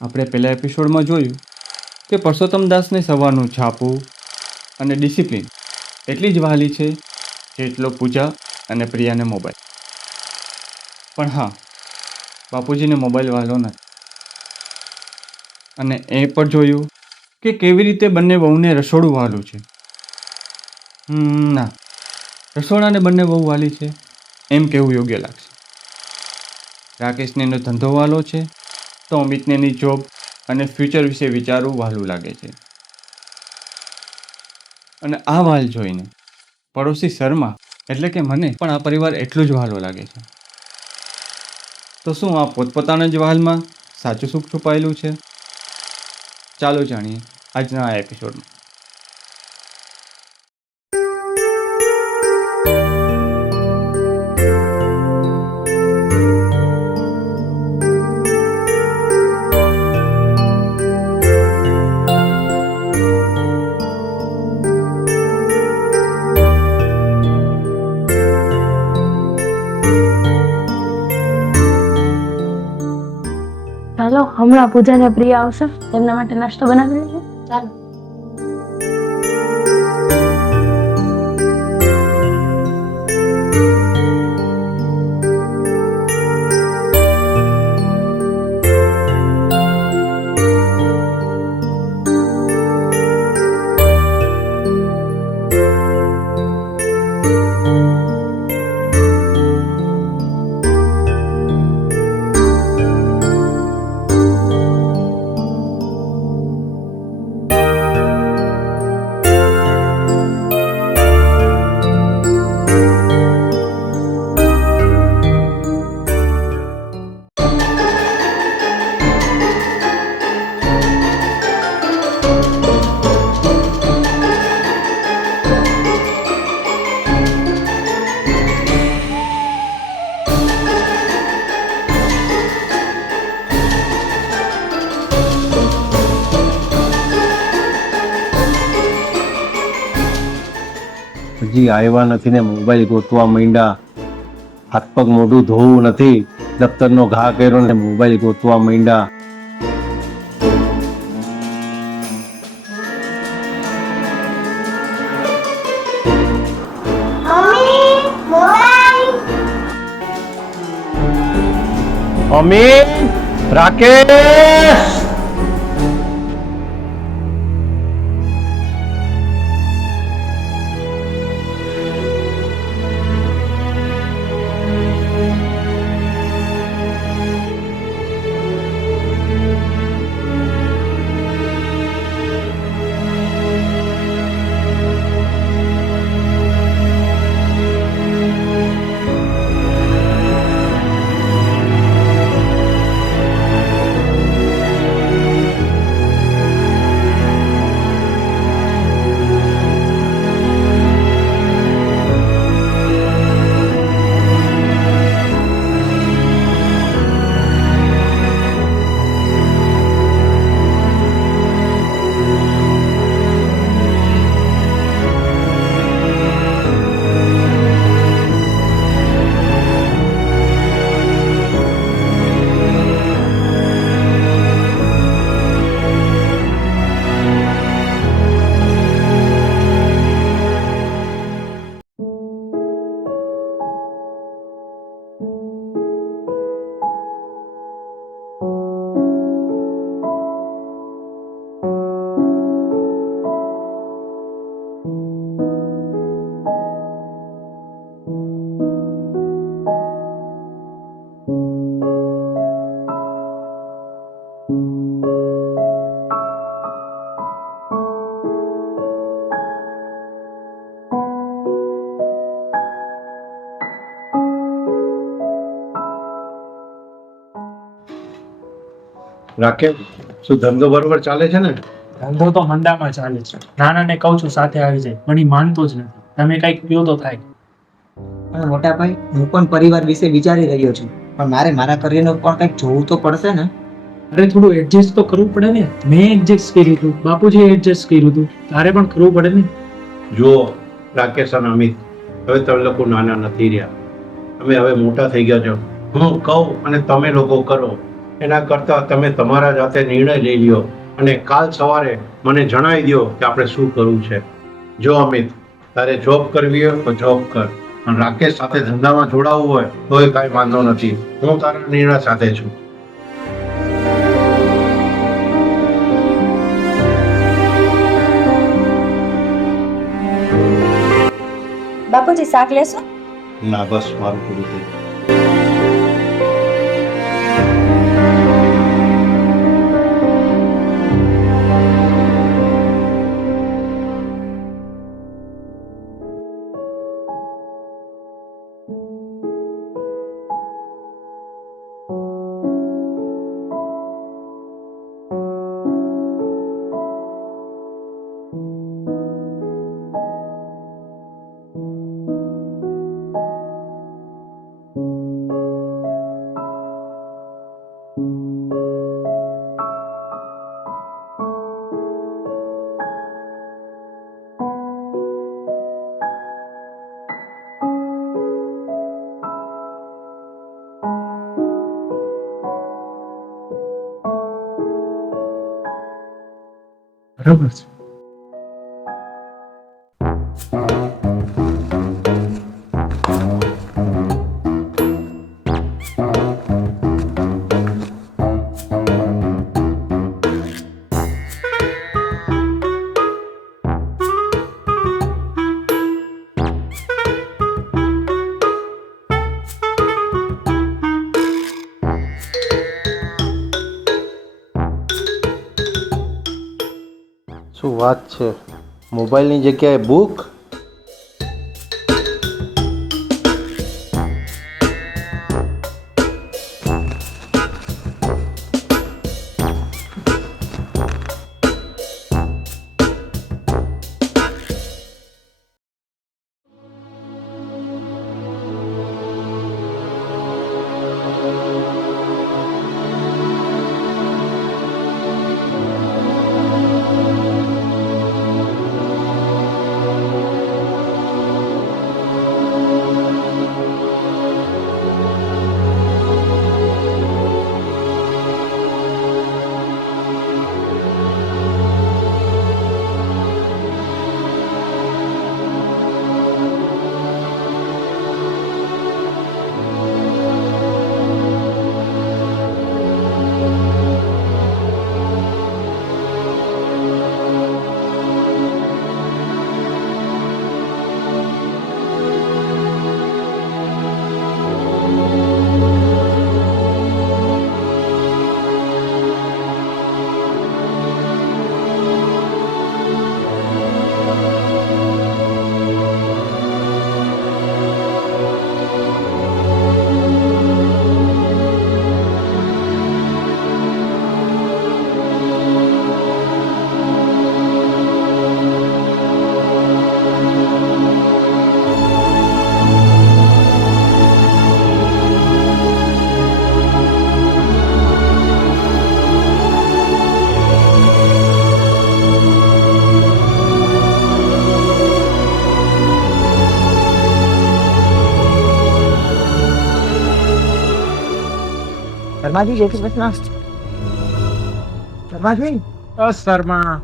આપણે પહેલા એપિસોડમાં જોયું કે પરસોત્તમ દાસને સવારનું છાપું અને ડિસિપ્લિન એટલી જ વહાલી છે જેટલો પૂજા અને પ્રિયાને મોબાઈલ. પણ હા, બાપુજીને મોબાઈલ વહાલો નથી. અને એ પણ જોયું કે કેવી રીતે બંને વહુને રસોડું વહાલું છે. ના, રસોડાને બંને વહુ વહાલી છે એમ કહેવું યોગ્ય લાગશે. રાકેશને એનો ધંધો વહાલો છે તો અમિતને એની જોબ અને ફ્યુચર વિશે વિચારવું વહાલું લાગે છે. અને આ વહાલ જોઈને પડોશી શર્મા એટલે કે મને પણ આ પરિવાર એટલું જ વહાલો લાગે છે. તો શું આ પોતપોતાના જ વહાલમાં સાચું સુખ છુપાયેલું છે? ચાલો જાણીએ આજના આ એપિસોડમાં. ચાલો હમણાં પૂજા ને પ્રિયા આવશે, તેમના માટે નાસ્તો બનાવી લઈએ. ચાલો. હજી આવ્યા નથી ને મોબાઈલ ગોતવા માંડ્યા. હાથ પગ મોઢું ધોવું નથી, દફતરનો ઘા કર્યો ને મોબાઈલ ગોતવા માંડ્યા. અમિત, રાકેશ, રાકેશ, શું ધંધો બરોબર ચાલે છે ને? ધંધો તો મંદામાં ચાલે છે. નાનાને કહું છું સાથે આવી જાય, પણ એ માનતો જ નથી. તમે કઈક કહો તો થાય. પણ મોટા ભાઈ, હું પણ પરિવાર વિશે વિચારી રહ્યો છું, પણ મારે મારા કરિયરનું પણ કંઈક જોવું તો પડશે ને. અરે થોડું એડજસ્ટ તો કરવું પડે ને. મેં એડજસ્ટ કર્યું હતું, બાપુજીએ એડજસ્ટ કર્યું હતું, તારે પણ કરવું પડે ને. જુઓ રાકેશ અને અમિત, હવે તમે લોકો નાના નથી રહ્યા. તમે હવે મોટા થઈ ગયા છો. હું કહું અને તમે લોકો કરો એના કરતાં તમે તમારા જાતે નિર્ણય લઈ લ્યો અને કાલ સવારે મને જણાવી દો કે આપણે શું કરવું છે. જો અમિત, તારે જોબ કરવી હોય તો જોબ કર, અને રાકેશ સાથે ધંધામાં જોડાવવું હોય તોય કાંઈ વાંધો નથી. હું તારા નિર્ણય સાથે છું. બાપુજી શાક લેશો? ના, બસ મારું પૂરું થયું. બરાબર છે. શું વાત છે? મોબાઈલની જગ્યાએ બુક? શર્માજી, જય શ્રી કૃષ્ણ. શર્માજી, શર્મા,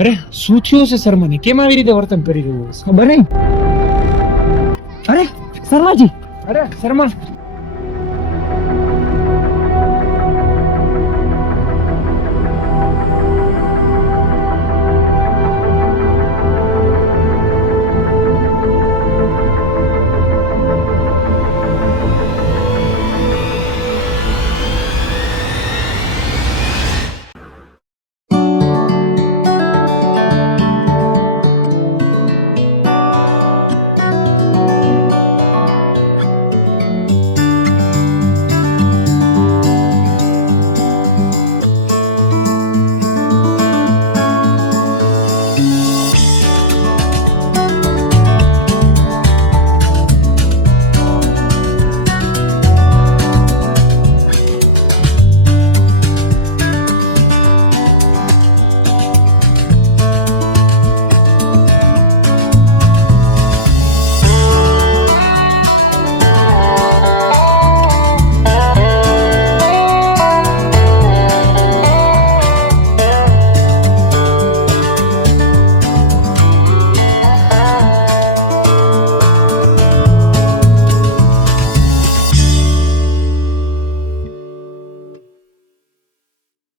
અરે શું થયું છે શર્માને? કેમ આવી રીતે વર્તન કરી રહ્યું છે? ખબર નહીં. અરે શર્માજી, અરે શર્મા,